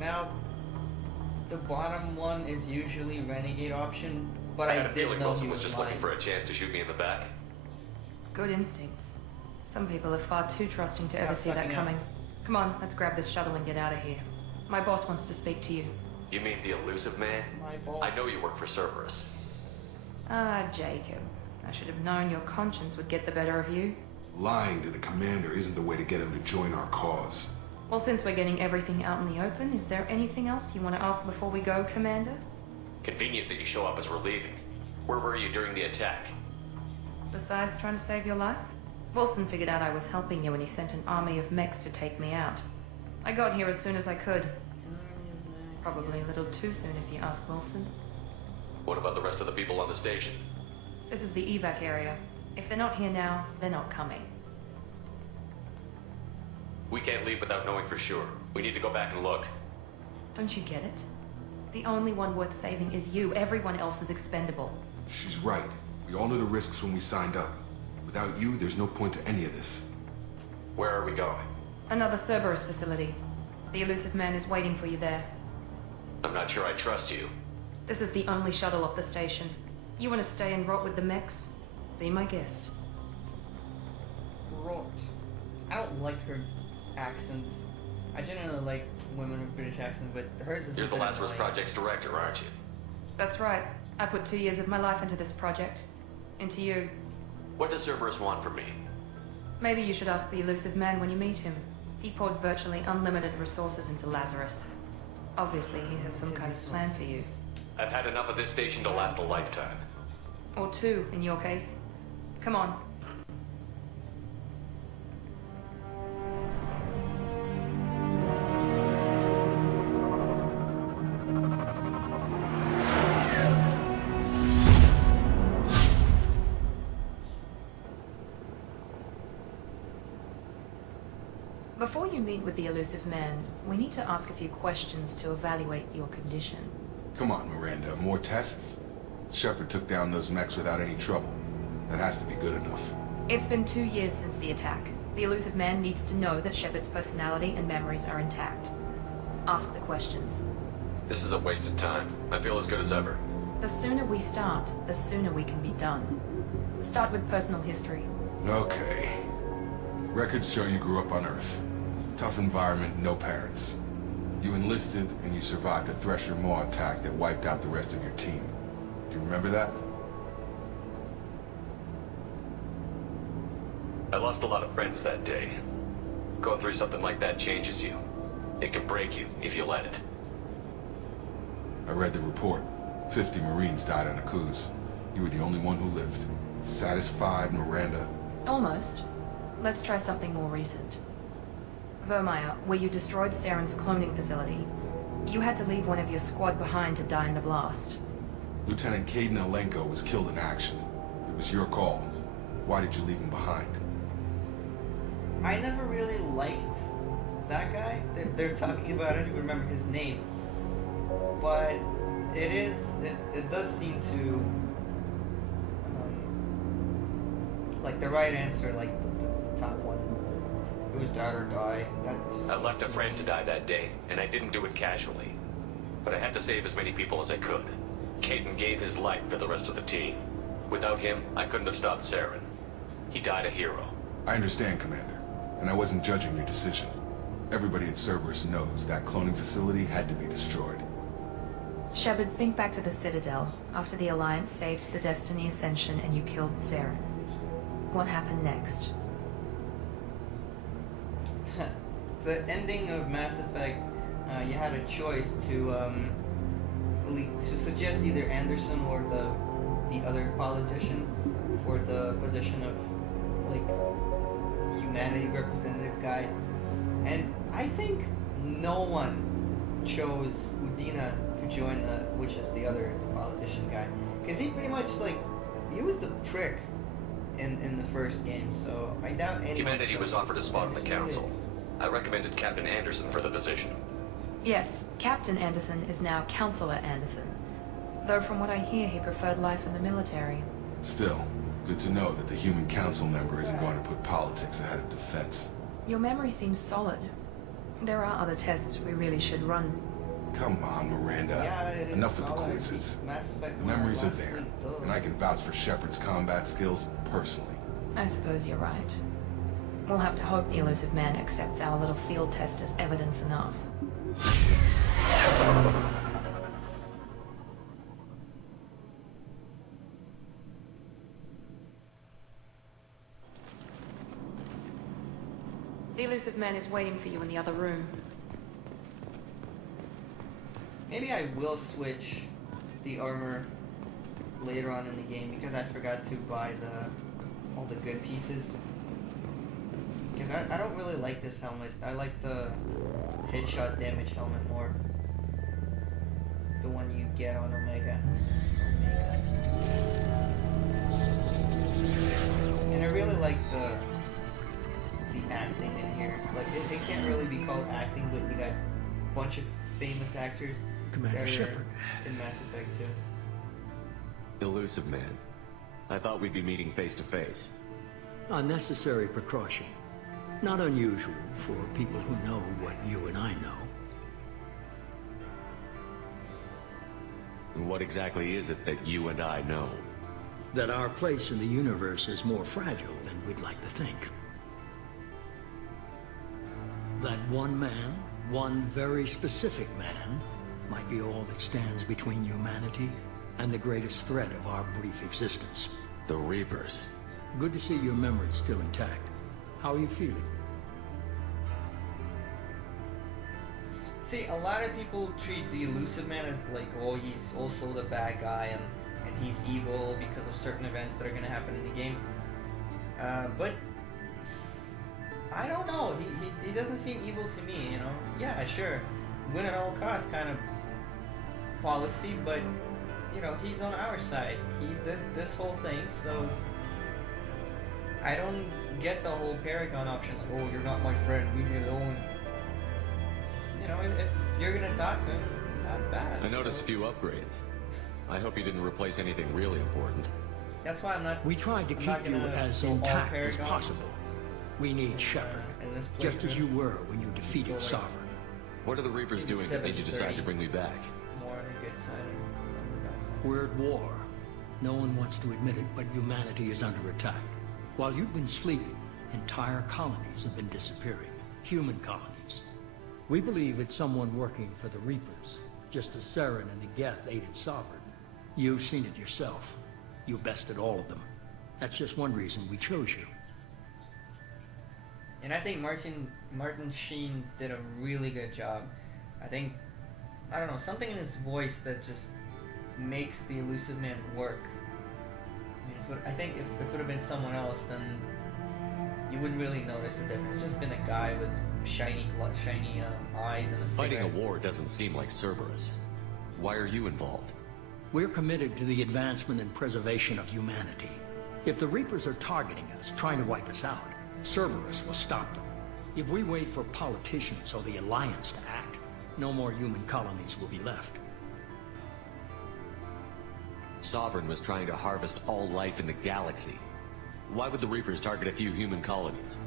Now, the bottom one is usually renegade option, but I I had a did feeling know Wilson he was was just lying. looking for a chance to shoot me in the back. Good instincts. Some people are far too trusting to ever Yeah, see that fucking coming. Come on, let's grab this shuttle and get out of here. My boss wants to speak to you. You mean the elusive man? My boss. I know you work for Cerberus. Ah, Jacob. I should have known your conscience would get the better of you. Lying to the commander isn't the way to get him to join our cause. Well, since we're getting everything out in the open, is there anything else you want to ask before we go, Commander? Convenient that you show up as we're leaving. Where were you during the attack? Besides trying to save your life? Wilson figured out I was helping you when he sent an army of mechs to take me out. I got here as soon as I could. Probably a little too soon if you ask Wilson. What about the rest of the people on the station? This is the evac area. If they're not here now, they're not coming. We can't leave without knowing for sure. We need to go back and look. Don't you get it? The only one worth saving is you. Everyone else is expendable. She's right. We all knew the risks when we signed up. Without you, there's no point to any of this. Where are we going? Another Cerberus facility. The elusive man is waiting for you there. I'm not sure I trust you. This is the only shuttle off the station. You want to stay and rot with the mechs? Be my guest. Rot. I don't like her accent. I generally like women with British accent, but hers is. You're the Lazarus Project's director, aren't you? That's right. I put 2 years of my life into this project. Into you. What does Cerberus want from me? Maybe you should ask the elusive man when you meet him. He poured virtually unlimited resources into Lazarus. Obviously, he has some kind of plan for you. I've had enough of this station to last a lifetime. Or 2, in your case. Come on. Before you meet with the elusive man, we need to ask a few questions to evaluate your condition. Come on, Miranda. More tests? Shepard took down those mechs without any trouble. That has to be good enough. It's been 2 years since the attack. The elusive man needs to know that Shepard's personality and memories are intact. Ask the questions. This is a waste of time. I feel as good as ever. The sooner we start, the sooner we can be done. Start with personal history. Okay. Records show you grew up on Earth. Tough environment, no parents. You enlisted, and you survived a Thresher Maw attack that wiped out the rest of your team. Do you remember that? I lost a lot of friends that day. Going through something like that changes you. It can break you if you let it. I read the report. 50 Marines died on a cruise. You were the only one who lived. Satisfied, Miranda? Almost. Let's try something more recent. Vermeer, where you destroyed Saren's cloning facility. You had to leave one of your squad behind to die in the blast. Lieutenant Caden Alenko was killed in action. It was your call. Why did you leave him behind? I never really liked that guy. They're talking about, I don't even remember his name. But it does seem to, like the right answer, like the top one. It was die or die. I left a friend to die that day, and I didn't do it casually. But I had to save as many people as I could. Caden gave his life for the rest of the team. Without him, I couldn't have stopped Saren. He died a hero. I understand, Commander. And I wasn't judging your decision. Everybody at Cerberus knows that cloning facility had to be destroyed. Shepard, think back to the Citadel, after the Alliance saved the Destiny Ascension and you killed Saren. What happened next? The ending of Mass Effect, you had a choice to suggest either Anderson or the other politician for the position of like humanity representative guy, and I think no one chose Udina to join which is the other politician guy, because he pretty much he was the prick in the first game, so I doubt anyone. Humanity was offered a spot on the council. I recommended Captain Anderson for the position. Yes, Captain Anderson is now Counselor Anderson. Though from what I hear, he preferred life in the military. Still, good to know that the human council member isn't going to put politics ahead of defense. Your memory seems solid. There are other tests we really should run. Come on, Miranda. Yeah, it is. Enough with the All right. quizzes. Mass Effect The 1 memories are last there, week, though. and I can vouch for Shepard's combat skills personally. I suppose you're right. We'll have to hope the elusive man accepts our little field test as evidence enough. The elusive man is waiting for you in the other room. Maybe I will switch the armor later on in the game because I forgot to buy all the good pieces. Because I don't really like this helmet. I like the headshot damage helmet more. The one you get on Omega. And I really like the acting in here. Like it can't really be called acting, but you got a bunch of famous actors Commander that are Shepard. in Mass Effect 2. Elusive man. I thought we'd be meeting face to face. A necessary precaution. Not unusual for people who know what you and I know. What exactly is it that you and I know? That our place in the universe is more fragile than we'd like to think. That one man, one very specific man, might be all that stands between humanity and the greatest threat of our brief existence. The Reapers. Good to see your memory's still intact. How are you feeling? See, a lot of people treat the elusive man as like, oh, he's also the bad guy and he's evil because of certain events that are going to happen in the game. But I don't know. He doesn't seem evil to me, you know? Yeah, sure. Win at all costs kind of policy, but, you know, he's on our side. He did this whole thing, so I don't get the whole paragon option. Like, oh, you're not my friend, leave me alone. You know, if you're gonna talk to him, not bad. I noticed so a few upgrades. I hope you didn't replace anything really important. That's why I'm not. We tried to I'm not keep you gonna as go all intact as Paragon possible. We need Shepard, in this just as playthrough. you were when you defeated Go like Sovereign. What are the Reapers Maybe doing that made you decide to 7:30. bring me back? More on the good side and some of the bad side. We're at war. No one wants to admit it, but humanity is under attack. While you've been sleeping, entire colonies have been disappearing. Human colonies. We believe it's someone working for the Reapers, just as Saren and the Geth aided Sovereign. You've seen it yourself. You bested all of them. That's just one reason we chose you. And I think Martin Sheen did a really good job. I think, I don't know, something in his voice that just makes the elusive man work. I mean, I think if it would have been someone else, then you wouldn't really notice the difference. It's just been a guy with shiny eyes and a Fighting a cigarette. war doesn't seem like Cerberus. Why are you involved? We're committed to the advancement and preservation of humanity. If the Reapers are targeting us, trying to wipe us out, Cerberus will stop them. If we wait for politicians or the Alliance to act, no more human colonies will be left. Sovereign was trying to harvest all life in the galaxy. Why would the Reapers target a few human colonies?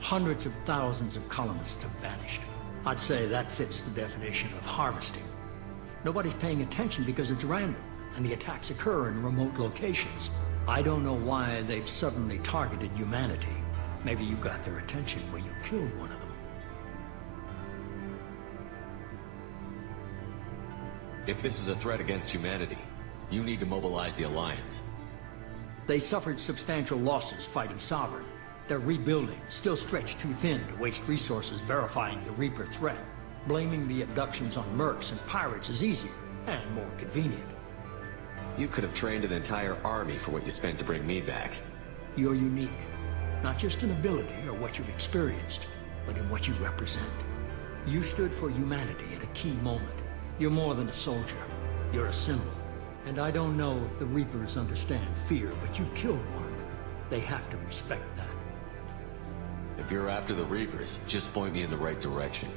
Hundreds of thousands of colonists have vanished. I'd say that fits the definition of harvesting. Nobody's paying attention because it's random, and the attacks occur in remote locations. I don't know why they've suddenly targeted humanity. Maybe you got their attention when you killed one of them. If this is a threat against humanity, you need to mobilize the Alliance. They suffered substantial losses fighting Sovereign. They're rebuilding, still stretched too thin to waste resources verifying the Reaper threat. Blaming the abductions on mercs and pirates is easier and more convenient. You could have trained an entire army for what you spent to bring me back. You're unique, not just in ability or what you've experienced, but in what you represent. You stood for humanity at a key moment. You're more than a soldier. You're a symbol. And I don't know if the Reapers understand fear, but you killed one. They have to respect that. If you're after the Reapers, just point me in the right direction.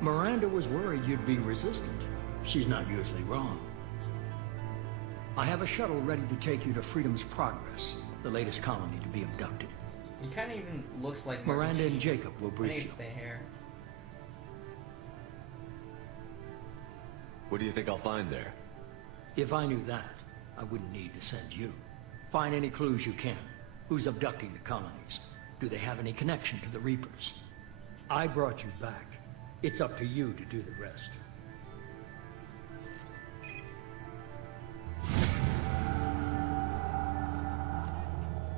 Miranda was worried you'd be resistant. She's not usually wrong. I have a shuttle ready to take you to Freedom's Progress, the latest colony to be abducted. He kind of even looks like Martin Miranda and Sheen. Jacob will I brief think you. it's the hair. What do you think I'll find there? If I knew that, I wouldn't need to send you. Find any clues you can. Who's abducting the colonies? Do they have any connection to the Reapers? I brought you back. It's up to you to do the rest.